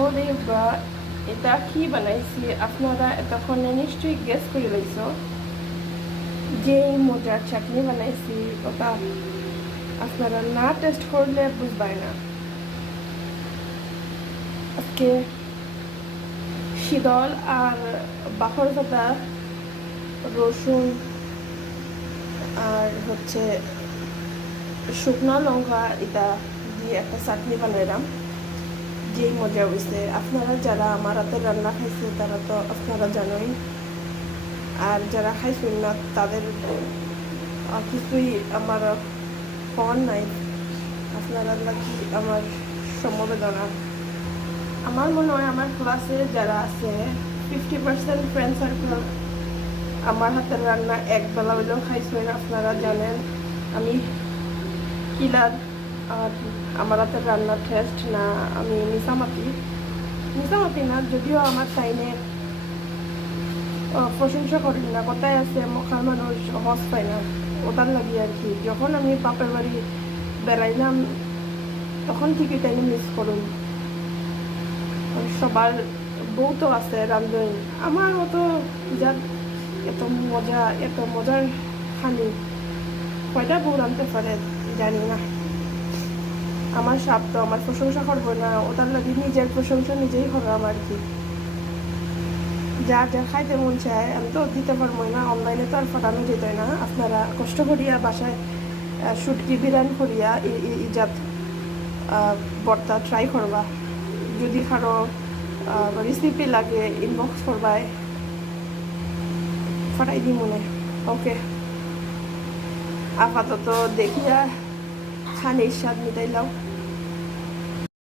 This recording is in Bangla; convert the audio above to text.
ওরে বা, এটা কি বানাইছি আপনারা এতক্ষণে নিশ্চয়ই গেস করে লইছ। যে মজার চাটনি বানাইছি ওটা আপনারা না টেস্ট করলে বুঝবাই না। আজকে শীতল আর বাখর পাতা, রসুন আর হচ্ছে শুকনো লঙ্কা এটা দিয়ে একটা চাটনি বানাইলাম, যেই মজা হয়েছে। আপনারা যারা আমার হাতের রান্না খাইছে তারা তো আপনারা জানোই, আর যারা খাইছেন না তাদের কিছুই আমার হওয়ার নাই। আপনারা নাকি আমার সমবেদনা। আমার মনে হয় আমার ক্লাসে যারা আছে 50% ফ্রেন্ড সার্কেল আমার হাতের রান্না একবেলা হইলেও খাইছেন। আপনারা জানেন আমি কিলার, আর আমার হাতের রান্নার টেস্ট না আমি মিসামাতি না, যদিও আমার টাইমে প্রশংসা করি না। কথায় আছে মখার মানুষ সহজ পায় না, ওটার লাগি আর কি। যখন আমি বাপের বাড়ি বেড়াইলাম তখন ঠিকই টাইমে মিস করুন। সবার বউ তো আছে রান্ধন, আমার মতো যার এত মজার খানি কয়টা বউ রাঁধতে পারে জানি না। আমার সাপ তো আমার প্রশংসা করবো না, ওটার লাগে নিজের প্রশংসা নিজেই করলাম আর কি। যার যার খাইতে মন চায় আমি তো দিতে পারবো না, অনলাইনে তো আর ফাটানো যেত না। আপনারা কষ্ট করিয়া বাসায় শুটকি বিরান করিয়া ইজাত বর্তা ট্রাই করবা। যদি কারো রেসিপি লাগে ইনবক্স করবাই, ফাটাই দিই মনে। ওকে, আপাতত দেখিয়া খানির স্বাদ মিটাইলাম।